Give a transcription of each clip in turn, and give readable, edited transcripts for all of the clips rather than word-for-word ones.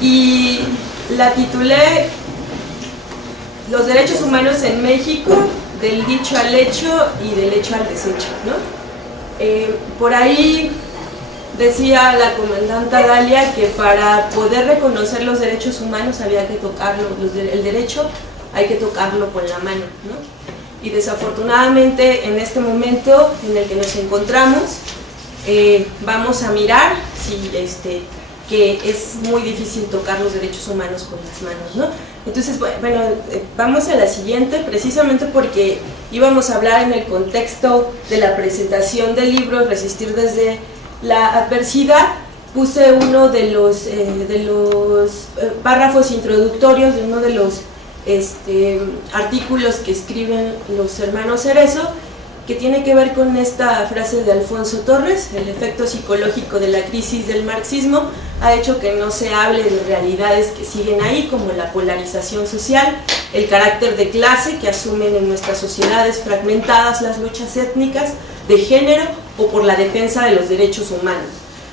Y la titulé Los derechos humanos en México, del dicho al hecho y del hecho al desecho, ¿no? Por ahí decía la comandanta Dalia que para poder reconocer los derechos humanos había que tocarlo, el derecho hay que tocarlo con la mano, ¿no? Y desafortunadamente en este momento en el que nos encontramos vamos a mirar si que es muy difícil tocar los derechos humanos con las manos, ¿no? Entonces, bueno, vamos a la siguiente, precisamente porque íbamos a hablar en el contexto de la presentación del libro Resistir desde la adversidad. Puse uno de los párrafos introductorios de uno de los artículos que escriben los hermanos Cerezo, que tiene que ver con esta frase de Alfonso Torres: el efecto psicológico de la crisis del marxismo ha hecho que no se hable de realidades que siguen ahí, como la polarización social, el carácter de clase que asumen en nuestras sociedades fragmentadas las luchas étnicas, de género o por la defensa de los derechos humanos.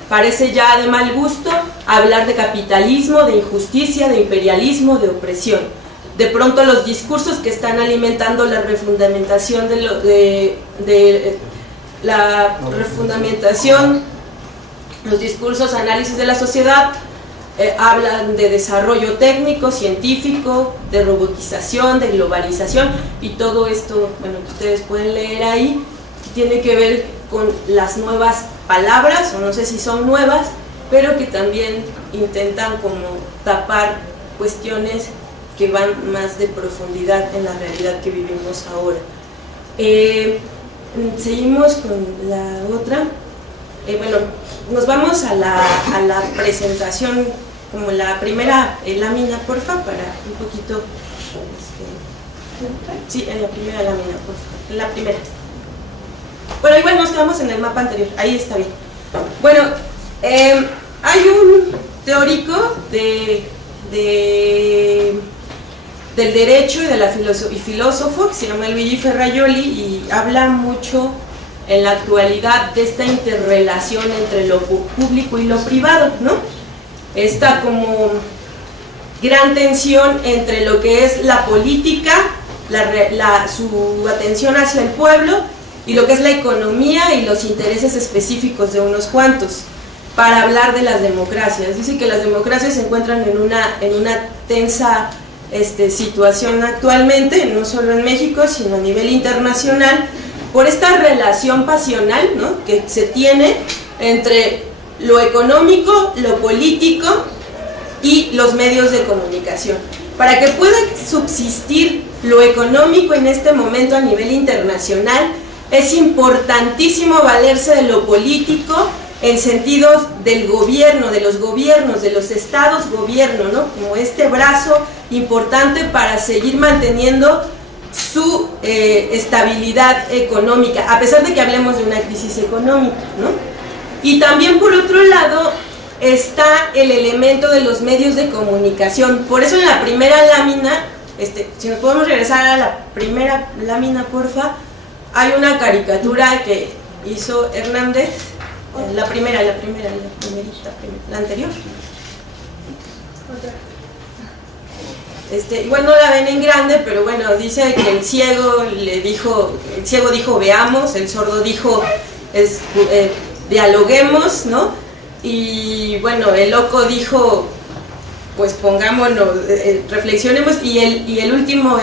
Parece ya de mal gusto hablar de capitalismo, de injusticia, de imperialismo, de opresión. De pronto los discursos que están alimentando la refundamentación los discursos análisis de la sociedad hablan de desarrollo técnico, científico, de robotización, de globalización, y todo esto, bueno, que ustedes pueden leer ahí, tiene que ver con las nuevas palabras, o no sé si son nuevas, pero que también intentan como tapar cuestiones que van más de profundidad en la realidad que vivimos ahora. Seguimos con la otra. Bueno, nos vamos a la presentación, como la primera lámina, porfa, para un poquito. Sí, en la primera lámina, porfa, en la primera. Bueno, igual nos quedamos en el mapa anterior, ahí está bien. Bueno, hay un teórico del derecho y de la filósofo que se llama Luigi Ferrajoli, y habla mucho en la actualidad de esta interrelación entre lo público y lo privado, ¿no? Esta como gran tensión entre lo que es la política, su atención hacia el pueblo, y lo que es la economía y los intereses específicos de unos cuantos, para hablar de las democracias. Dice que las democracias se encuentran en una tensa situación actualmente, no solo en México, sino a nivel internacional, por esta relación pasional, ¿no?, que se tiene entre lo económico, lo político y los medios de comunicación. Para que pueda subsistir lo económico en este momento a nivel internacional, es importantísimo valerse de lo político en sentidos del gobierno, de los estados gobierno, ¿no?, como este brazo importante para seguir manteniendo su estabilidad económica, a pesar de que hablemos de una crisis económica, ¿no? Y también, por otro lado, está el elemento de los medios de comunicación. Por eso en la primera lámina, si nos podemos regresar a la primera lámina, porfa, hay una caricatura que hizo Hernández, la anterior. Igual no la ven en grande, pero bueno, dice que el ciego dijo veamos, el sordo dijo dialoguemos, ¿no? Y bueno, el loco dijo pues pongámonos, reflexionemos, y el último,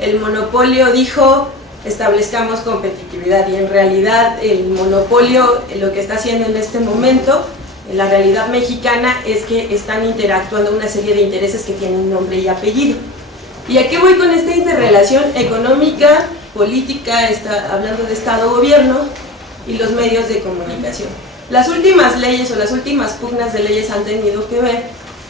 el monopolio dijo establezcamos competitividad. Y en realidad el monopolio lo que está haciendo en este momento en la realidad mexicana es que están interactuando una serie de intereses que tienen nombre y apellido. ¿Y a qué voy con esta interrelación económica, política, hablando de Estado-Gobierno y los medios de comunicación? Las últimas leyes o las últimas pugnas de leyes han tenido que ver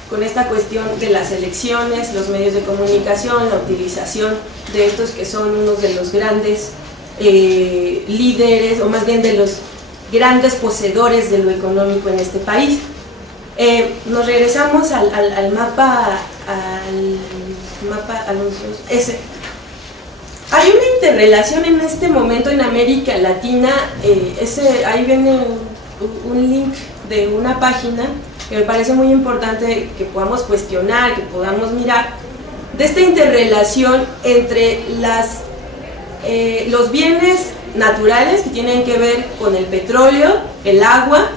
con esta cuestión de las elecciones, los medios de comunicación, la utilización de estos que son unos de los grandes líderes, o más bien de los grandes poseedores de lo económico en este país. Nos regresamos al mapa, ese. Hay una interrelación en este momento en América Latina, ahí viene un link de una página que me parece muy importante que podamos cuestionar, que podamos mirar, de esta interrelación entre los bienes naturales que tienen que ver con el petróleo, el agua,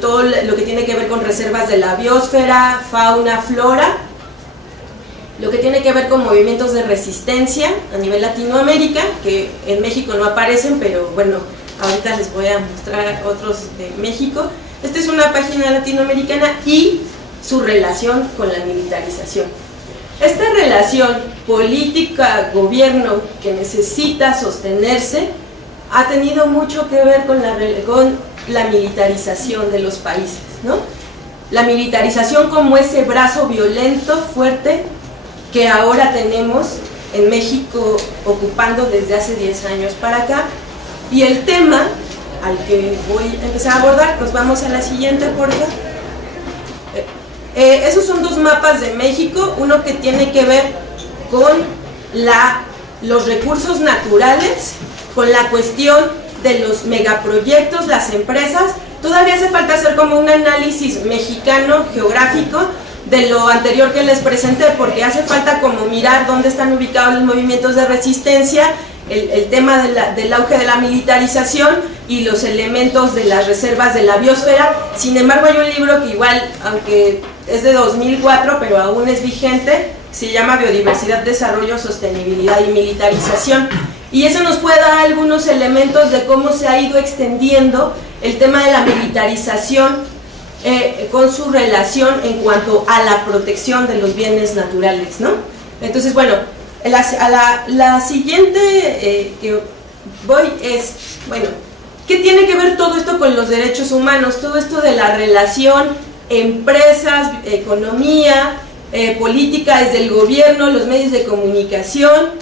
todo lo que tiene que ver con reservas de la biosfera, fauna, flora, lo que tiene que ver con movimientos de resistencia a nivel Latinoamérica, que en México no aparecen, pero bueno, ahorita les voy a mostrar otros de México. Esta es una página latinoamericana y su relación con la militarización. Esta relación política-gobierno que necesita sostenerse ha tenido mucho que ver con la militarización de los países, ¿no? La militarización como ese brazo violento, fuerte, que ahora tenemos en México ocupando desde hace 10 años para acá. Y el tema al que voy a empezar a abordar, nos vamos a la siguiente, por favor. Esos son dos mapas de México, uno que tiene que ver con los recursos naturales, con la cuestión de los megaproyectos, las empresas. Todavía hace falta hacer como un análisis mexicano, geográfico, de lo anterior que les presenté, porque hace falta como mirar dónde están ubicados los movimientos de resistencia, el tema del auge de la militarización y los elementos de las reservas de la biosfera. Sin embargo, hay un libro que igual, aunque es de 2004, pero aún es vigente, se llama Biodiversidad, Desarrollo, Sostenibilidad y Militarización, y eso nos puede dar algunos elementos de cómo se ha ido extendiendo el tema de la militarización con su relación en cuanto a la protección de los bienes naturales, ¿no? Entonces, bueno, la siguiente que voy es, bueno, ¿qué tiene que ver todo esto con los derechos humanos? Todo esto de la relación empresas, economía, política desde el gobierno, los medios de comunicación,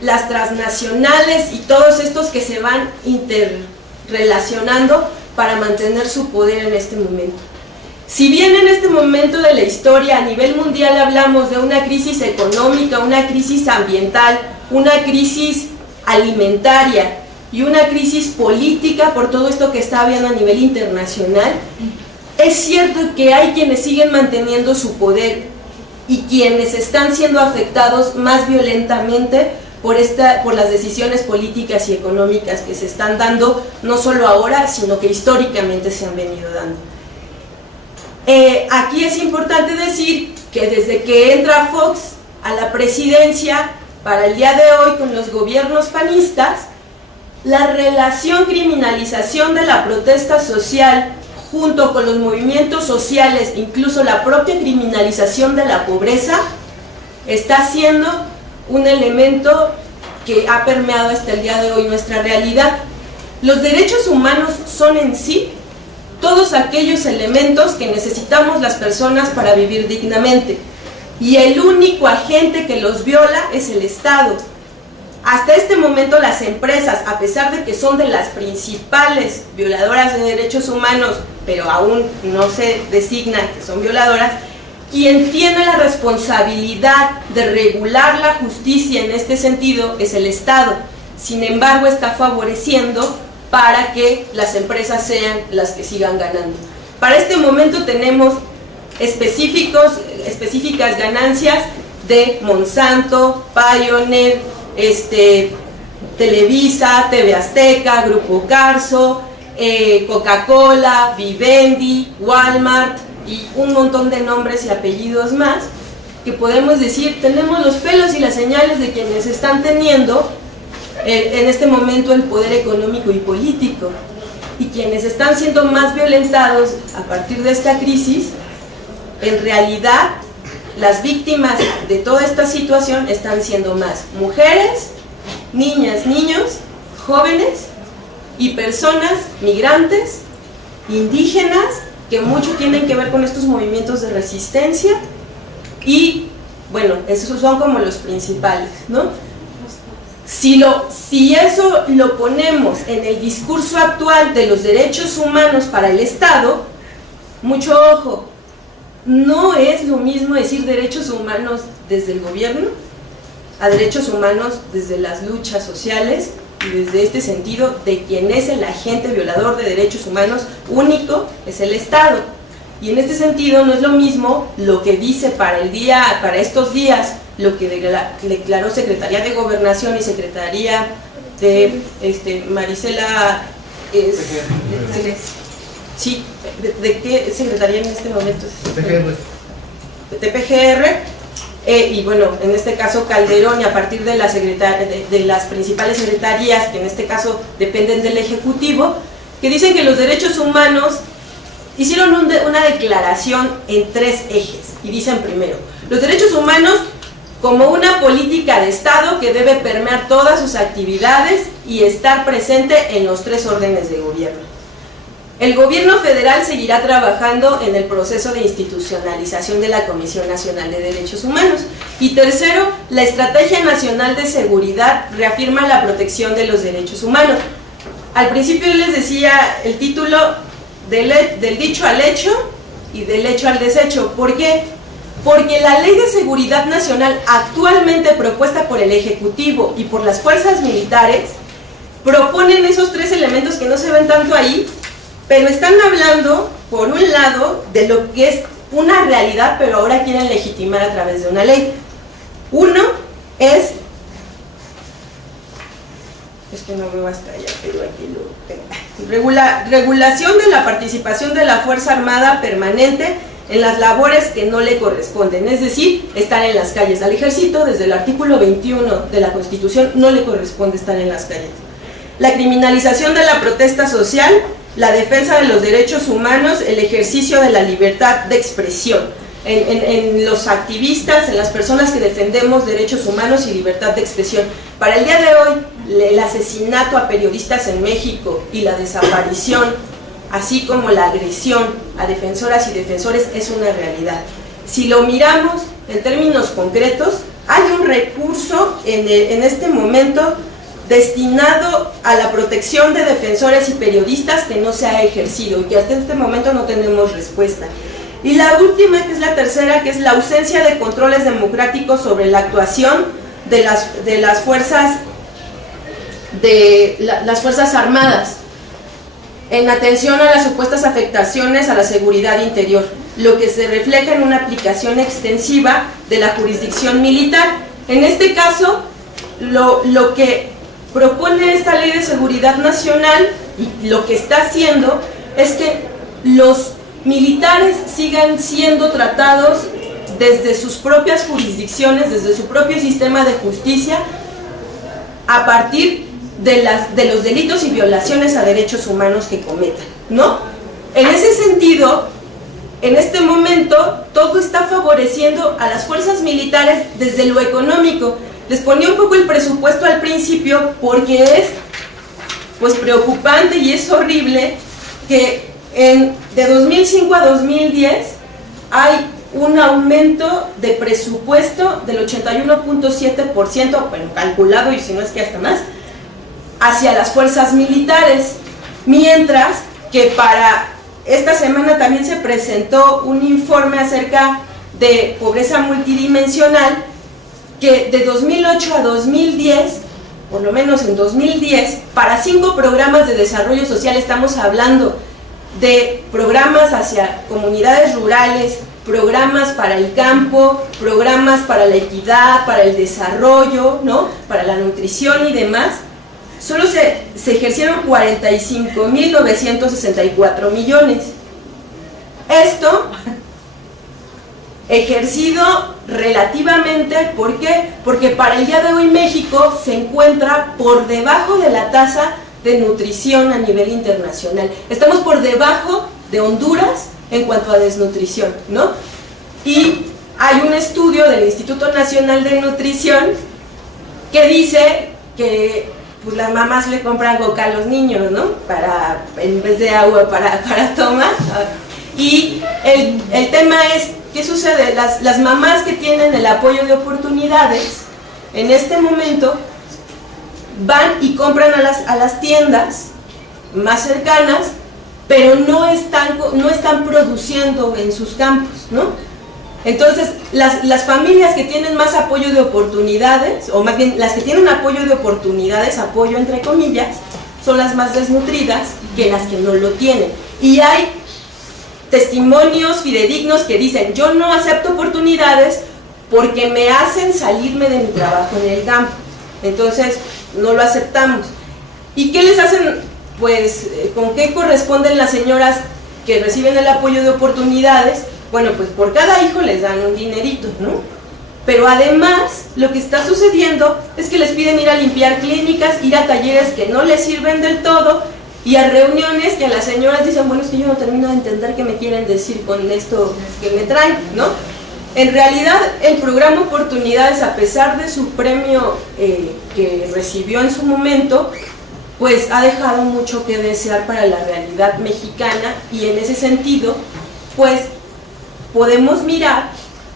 las transnacionales y todos estos que se van interrelacionando para mantener su poder en este momento. Si bien en este momento de la historia a nivel mundial hablamos de una crisis económica, una crisis ambiental, una crisis alimentaria y una crisis política por todo esto que está habiendo a nivel internacional, es cierto que hay quienes siguen manteniendo su poder y quienes están siendo afectados más violentamente por las decisiones políticas y económicas que se están dando, no solo ahora, sino que históricamente se han venido dando. Aquí es importante decir que desde que entra Fox a la presidencia, para el día de hoy con los gobiernos panistas, la relación criminalización de la protesta social junto con los movimientos sociales, incluso la propia criminalización de la pobreza, está siendo un elemento que ha permeado hasta el día de hoy nuestra realidad. Los derechos humanos son en sí todos aquellos elementos que necesitamos las personas para vivir dignamente, y el único agente que los viola es el Estado. Hasta este momento las empresas, a pesar de que son de las principales violadoras de derechos humanos, pero aún no se designa que son violadoras, quien tiene la responsabilidad de regular la justicia en este sentido es el Estado. Sin embargo, está favoreciendo para que las empresas sean las que sigan ganando. Para este momento tenemos específicas ganancias de Monsanto, Pioneer, Televisa, TV Azteca, Grupo Carso, Coca-Cola, Vivendi, Walmart y un montón de nombres y apellidos más, que podemos decir, tenemos los pelos y las señales de quienes están teniendo en este momento el poder económico y político, y quienes están siendo más violentados a partir de esta crisis. En realidad, las víctimas de toda esta situación están siendo más mujeres, niñas, niños, jóvenes y personas migrantes, indígenas, que mucho tienen que ver con estos movimientos de resistencia, y bueno, esos son como los principales, ¿no? Si eso lo ponemos en el discurso actual de los derechos humanos para el Estado, mucho ojo, no es lo mismo decir derechos humanos desde el gobierno a derechos humanos desde las luchas sociales y desde este sentido de quien es el agente violador de derechos humanos único es el Estado. Y en este sentido no es lo mismo lo que dice para estos días, lo que declaró Secretaría de Gobernación y Secretaría de Marisela sí, ¿de qué secretaría en este momento? TPGR, y bueno, en este caso Calderón, y a partir de las principales secretarías, que en este caso dependen del Ejecutivo, que dicen que los derechos humanos hicieron una declaración en 3 ejes, y dicen primero, los derechos humanos como una política de Estado que debe permear todas sus actividades y estar presente en los 3 órdenes de gobierno. El gobierno federal seguirá trabajando en el proceso de institucionalización de la Comisión Nacional de Derechos Humanos. Y tercero, la Estrategia Nacional de Seguridad reafirma la protección de los derechos humanos. Al principio yo les decía el título del dicho al hecho y del hecho al desecho. ¿Por qué? Porque la Ley de Seguridad Nacional actualmente propuesta por el Ejecutivo y por las fuerzas militares proponen esos 3 elementos que no se ven tanto ahí, pero están hablando, por un lado, de lo que es una realidad, pero ahora quieren legitimar a través de una ley. Uno es que no me va hasta allá, pero aquí lo tengo. Regulación de la participación de la Fuerza Armada permanente en las labores que no le corresponden, es decir, estar en las calles. Al ejército, desde el artículo 21 de la Constitución, no le corresponde estar en las calles. La criminalización de la protesta social, la defensa de los derechos humanos, el ejercicio de la libertad de expresión, en los activistas, en las personas que defendemos derechos humanos y libertad de expresión. Para el día de hoy, el asesinato a periodistas en México y la desaparición, así como la agresión a defensoras y defensores, es una realidad. Si lo miramos en términos concretos, hay un recurso en este momento destinado a la protección de defensores y periodistas que no se ha ejercido y que hasta este momento no tenemos respuesta. Y la última, que es la tercera, que es la ausencia de controles democráticos sobre la actuación de las fuerzas armadas en atención a las supuestas afectaciones a la seguridad interior, lo que se refleja en una aplicación extensiva de la jurisdicción militar. En este caso, lo que propone esta Ley de Seguridad Nacional y lo que está haciendo es que los militares sigan siendo tratados desde sus propias jurisdicciones, desde su propio sistema de justicia, a partir de los delitos y violaciones a derechos humanos que cometan, ¿no? En ese sentido, en este momento, todo está favoreciendo a las fuerzas militares desde lo económico. Les ponía un poco el presupuesto al principio porque es pues preocupante y es horrible que de 2005 a 2010 hay un aumento de presupuesto del 81.7%, bueno, calculado, y si no es que hasta más, hacia las fuerzas militares, mientras que para esta semana también se presentó un informe acerca de pobreza multidimensional, que de 2008 a 2010, por lo menos en 2010, para 5 programas de desarrollo social, estamos hablando de programas hacia comunidades rurales, programas para el campo, programas para la equidad, para el desarrollo, ¿no?, para la nutrición y demás, solo se ejercieron 45.964 millones. Esto ejercido relativamente, ¿por qué? Porque para el día de hoy México se encuentra por debajo de la tasa de nutrición a nivel internacional. Estamos por debajo de Honduras en cuanto a desnutrición, ¿no? Y hay un estudio del Instituto Nacional de Nutrición que dice que pues las mamás le compran Coca a los niños, ¿no?, en vez de agua para tomar. Y el tema es, ¿qué sucede? Las mamás que tienen el apoyo de oportunidades, en este momento, van y compran a las tiendas más cercanas pero no están produciendo en sus campos, ¿no? Entonces, las familias que tienen más apoyo de oportunidades, o más bien las que tienen apoyo de oportunidades, apoyo entre comillas, son las más desnutridas que las que no lo tienen. Y hay testimonios fidedignos que dicen, yo no acepto oportunidades porque me hacen salirme de mi trabajo en el campo, entonces no lo aceptamos. ¿Y qué les hacen? Pues, ¿con qué corresponden las señoras que reciben el apoyo de oportunidades? Bueno, pues por cada hijo les dan un dinerito, ¿no? Pero además, lo que está sucediendo es que les piden ir a limpiar clínicas, ir a talleres que no les sirven del todo, y a reuniones que las señoras dicen, bueno, es que yo no termino de entender qué me quieren decir con esto que me traen, ¿no? En realidad, el programa Oportunidades, a pesar de su premio que recibió en su momento, pues ha dejado mucho que desear para la realidad mexicana, y en ese sentido, pues podemos mirar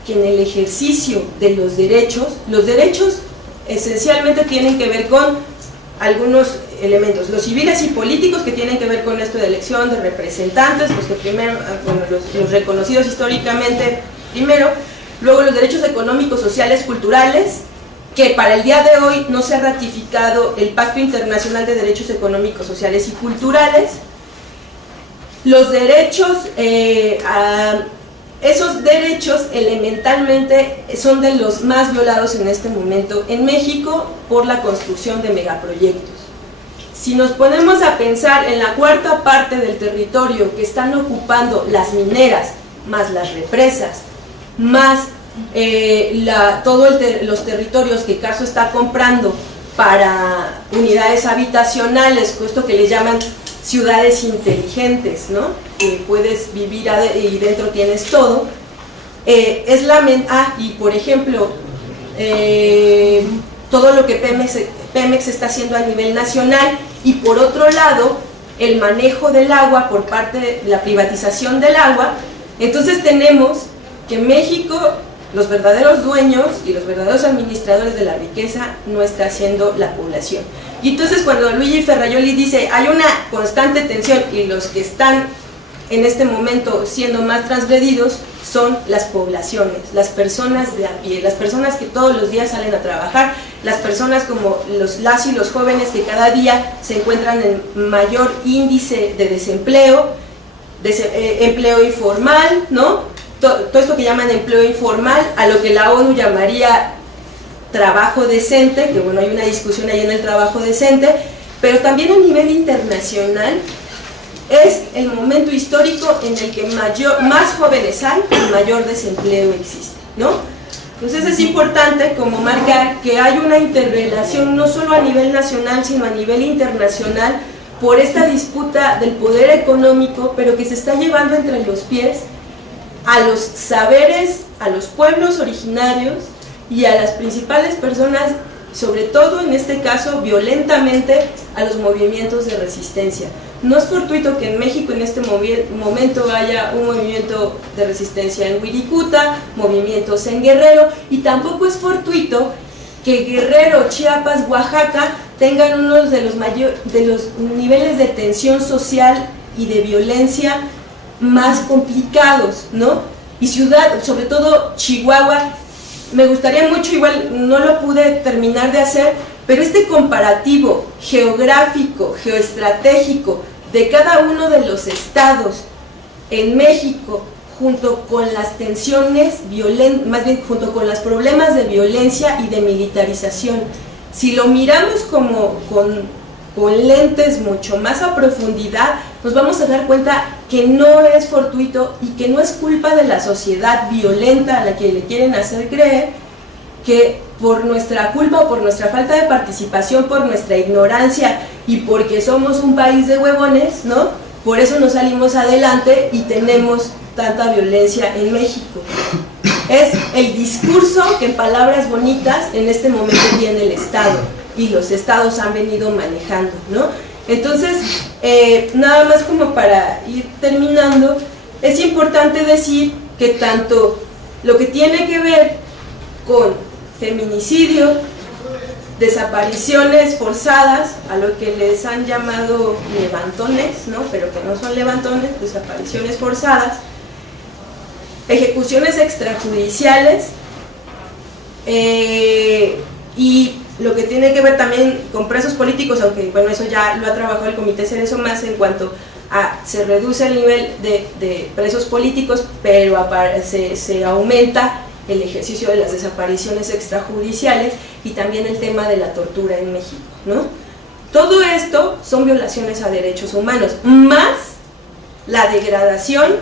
que en el ejercicio de los derechos esencialmente tienen que ver con algunos elementos, los civiles y políticos, que tienen que ver con esto de elección de representantes, los que primero, bueno, los reconocidos históricamente primero, luego los derechos económicos, sociales, culturales, que para el día de hoy no se ha ratificado el Pacto Internacional de Derechos Económicos, Sociales y Culturales, los derechos, esos derechos elementalmente son de los más violados en este momento en México por la construcción de megaproyectos. Si nos ponemos a pensar en la cuarta parte del territorio que están ocupando las mineras, más las represas, más todos los territorios que Carso está comprando para unidades habitacionales, esto que le llaman ciudades inteligentes, ¿no? Que puedes vivir y dentro tienes todo, es y por ejemplo, todo lo que Pemex está haciendo a nivel nacional, y por otro lado, el manejo del agua por parte de la privatización del agua. Entonces tenemos que México, los verdaderos dueños y los verdaderos administradores de la riqueza no está haciendo la población. Y entonces cuando Luigi Ferrajoli dice hay una constante tensión y los que están en este momento siendo más transgredidos son las poblaciones, las personas de a pie, las personas que todos los días salen a trabajar, las personas como las y los jóvenes que cada día se encuentran en mayor índice de desempleo, empleo informal, ¿no? Todo esto que llaman empleo informal, a lo que la ONU llamaría trabajo decente, que bueno, hay una discusión ahí en el trabajo decente, pero también a nivel internacional es el momento histórico en el que más jóvenes hay y mayor desempleo existe, ¿no? Entonces es importante como marcar que hay una interrelación no solo a nivel nacional, sino a nivel internacional por esta disputa del poder económico, pero que se está llevando entre los pies a los saberes, a los pueblos originarios y a las principales personas, sobre todo en este caso violentamente, a los movimientos de resistencia. No es fortuito que en México en este momento haya un movimiento de resistencia en Wirikuta, movimientos en Guerrero, y tampoco es fortuito que Guerrero, Chiapas, Oaxaca tengan uno de los niveles de tensión social y de violencia más complicados, ¿no? Y sobre todo Chihuahua, me gustaría mucho, igual no lo pude terminar de hacer, pero este comparativo geográfico, geoestratégico de cada uno de los estados en México, junto con las tensiones violentas, más bien junto con los problemas de violencia y de militarización, si lo miramos como con lentes mucho más a profundidad, nos vamos a dar cuenta que no es fortuito y que no es culpa de la sociedad violenta a la que le quieren hacer creer que por nuestra culpa o por nuestra falta de participación, por nuestra ignorancia y porque somos un país de huevones, ¿no? Por eso nos salimos adelante y tenemos tanta violencia en México. Es el discurso que en palabras bonitas en este momento tiene el Estado y los estados han venido manejando, ¿no? Entonces, nada más como para ir terminando, es importante decir que tanto lo que tiene que ver con feminicidio, desapariciones forzadas, a lo que les han llamado levantones, ¿no? Pero que no son levantones, desapariciones forzadas, ejecuciones extrajudiciales, y lo que tiene que ver también con presos políticos, aunque bueno, eso ya lo ha trabajado el Comité Cerezo Más en cuanto a se reduce el nivel de presos políticos, pero se aumenta el ejercicio de las desapariciones extrajudiciales y también el tema de la tortura en México, ¿no? Todo esto son violaciones a derechos humanos, más la degradación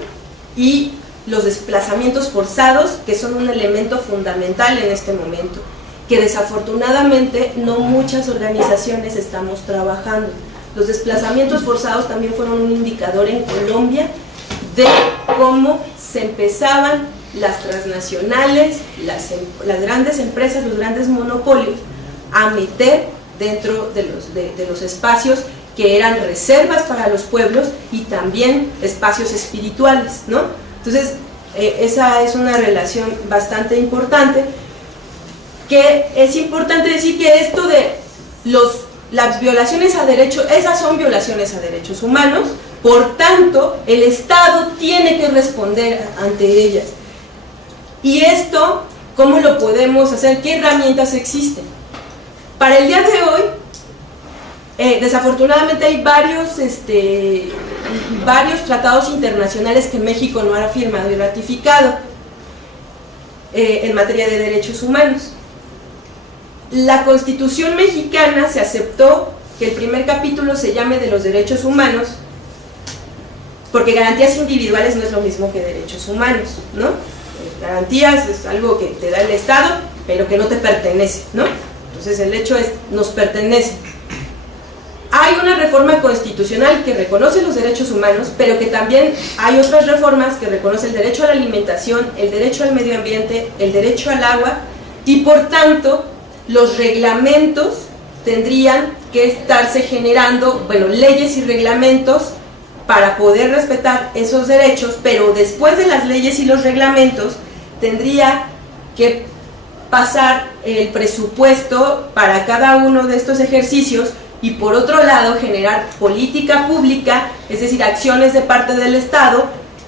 y los desplazamientos forzados, que son un elemento fundamental en este momento, que desafortunadamente no muchas organizaciones estamos trabajando. Los desplazamientos forzados también fueron un indicador en Colombia de cómo se empezaban las transnacionales, las grandes empresas, los grandes monopolios a meter dentro de los espacios que eran reservas para los pueblos y también espacios espirituales, ¿no? Entonces, esa es una relación bastante importante, que es importante decir que esto de las violaciones a derechos, esas son violaciones a derechos humanos, por tanto, el Estado tiene que responder ante ellas. Y esto, ¿cómo lo podemos hacer? ¿Qué herramientas existen? Para el día de hoy, desafortunadamente hay varios tratados internacionales que México no ha firmado y ratificado en materia de derechos humanos. La Constitución mexicana se aceptó que el primer capítulo se llame de los derechos humanos, porque garantías individuales no es lo mismo que derechos humanos, ¿no? Garantías es algo que te da el Estado, pero que no te pertenece, ¿no? Entonces el hecho es, nos pertenece. Hay una reforma constitucional que reconoce los derechos humanos, pero que también hay otras reformas que reconocen el derecho a la alimentación, el derecho al medio ambiente, el derecho al agua, y por tanto los reglamentos tendrían que estarse generando, bueno, leyes y reglamentos para poder respetar esos derechos, pero después de las leyes y los reglamentos tendría que pasar el presupuesto para cada uno de estos ejercicios y por otro lado generar política pública, es decir, acciones de parte del Estado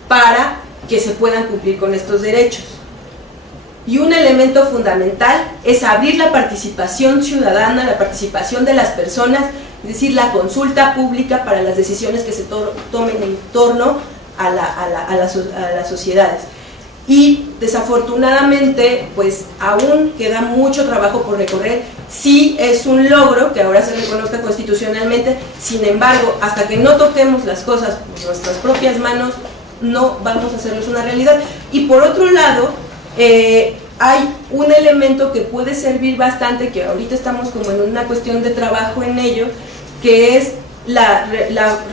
para que se puedan cumplir con estos derechos. Y un elemento fundamental es abrir la participación ciudadana, la participación de las personas, es decir, la consulta pública para las decisiones que se tomen en torno a las sociedades. Y desafortunadamente, pues aún queda mucho trabajo por recorrer. Sí es un logro que ahora se reconozca constitucionalmente, sin embargo, hasta que no toquemos las cosas por nuestras propias manos, no vamos a hacerles una realidad. Y por otro lado, hay un elemento que puede servir bastante, que ahorita estamos como en una cuestión de trabajo en ello, que es la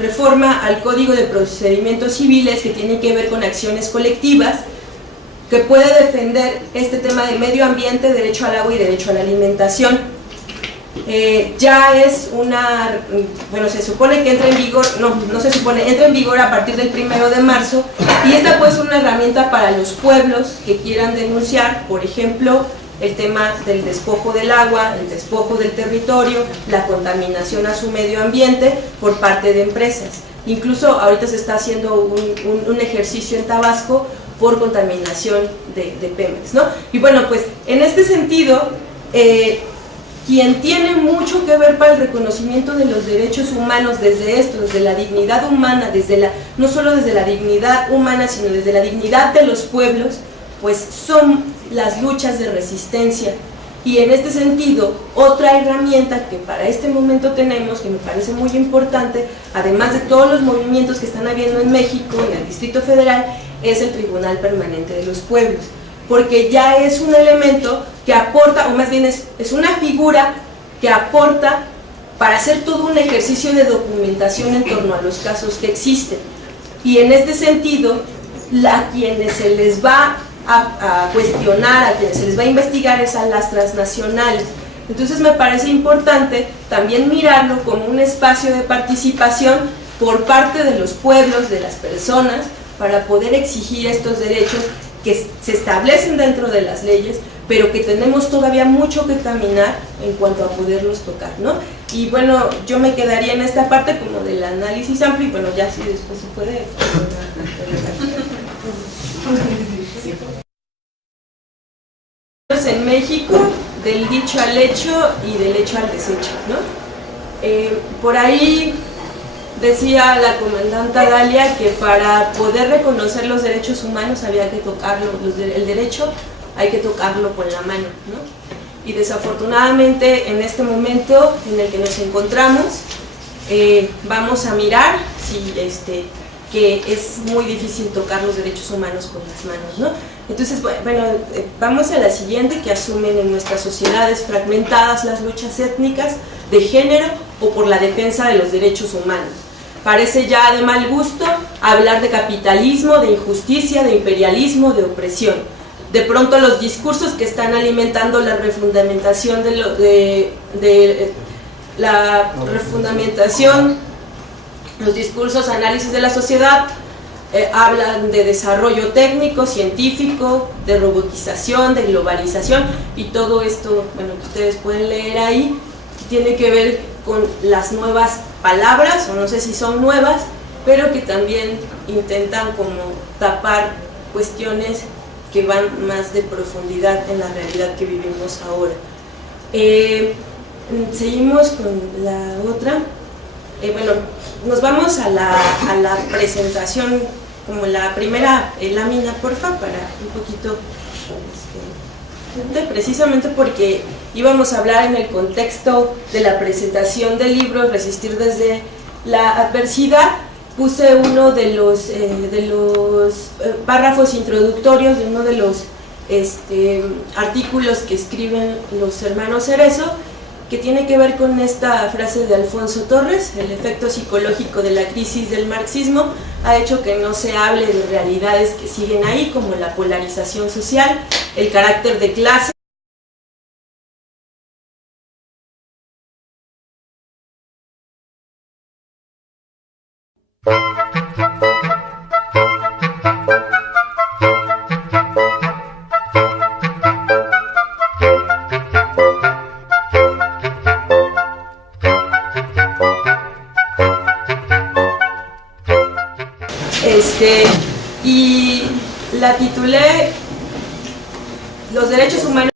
reforma al Código de Procedimientos Civiles, que tiene que ver con acciones colectivas, que puede defender este tema de medio ambiente, derecho al agua y derecho a la alimentación. Ya es bueno, se supone que entra en vigor, no se supone, entra en vigor a partir del 1 de marzo, y esta puede ser una herramienta para los pueblos que quieran denunciar, por ejemplo, el tema del despojo del agua, el despojo del territorio, la contaminación a su medio ambiente por parte de empresas. Incluso ahorita se está haciendo un ejercicio en Tabasco por contaminación de Pemex, ¿no? Y bueno, pues en este sentido, quien tiene mucho que ver para el reconocimiento de los derechos humanos desde esto, desde la dignidad humana, no solo desde la dignidad humana, sino desde la dignidad de los pueblos, pues son las luchas de resistencia. Y en este sentido, otra herramienta que para este momento tenemos, que me parece muy importante, además de todos los movimientos que están habiendo en México, en el Distrito Federal, es el Tribunal Permanente de los Pueblos, porque ya es un elemento que aporta, o más bien es una figura que aporta para hacer todo un ejercicio de documentación en torno a los casos que existen. Y en este sentido, a quienes se les va a cuestionar, a quienes se les va a investigar es a las transnacionales. Entonces me parece importante también mirarlo como un espacio de participación por parte de los pueblos, de las personas, para poder exigir estos derechos que se establecen dentro de las leyes, pero que tenemos todavía mucho que caminar en cuanto a poderlos tocar, ¿no? Y bueno, yo me quedaría en esta parte como del análisis amplio, y bueno, ya si después se puede. En México, del dicho al hecho y del hecho al desecho, ¿no? Por ahí decía la comandanta Dalia que para poder reconocer los derechos humanos había que tocarlo, el derecho hay que tocarlo con la mano, ¿no? Y desafortunadamente en este momento en el que nos encontramos vamos a mirar que es muy difícil tocar los derechos humanos con las manos, ¿no? Entonces, bueno, vamos a la siguiente, que asumen en nuestras sociedades fragmentadas las luchas étnicas, de género o por la defensa de los derechos humanos. Parece ya de mal gusto hablar de capitalismo, de injusticia, de imperialismo, de opresión. De pronto los discursos que están alimentando la refundamentación los discursos, análisis de la sociedad, hablan de desarrollo técnico, científico, de robotización, de globalización, y todo esto, bueno, que ustedes pueden leer ahí, tiene que ver con las nuevas palabras, o no sé si son nuevas, pero que también intentan como tapar cuestiones que van más de profundidad en la realidad que vivimos ahora. Seguimos con la otra. Bueno, nos vamos a la presentación, como la primera lámina, porfa, para un poquito, precisamente porque íbamos a hablar en el contexto de la presentación del libro Resistir desde la adversidad. Puse uno de los párrafos introductorios de uno de los artículos que escriben los hermanos Cerezo, que tiene que ver con esta frase de Alfonso Torres: el efecto psicológico de la crisis del marxismo ha hecho que no se hable de realidades que siguen ahí, como la polarización social, el carácter de clase, y la titulé Los derechos humanos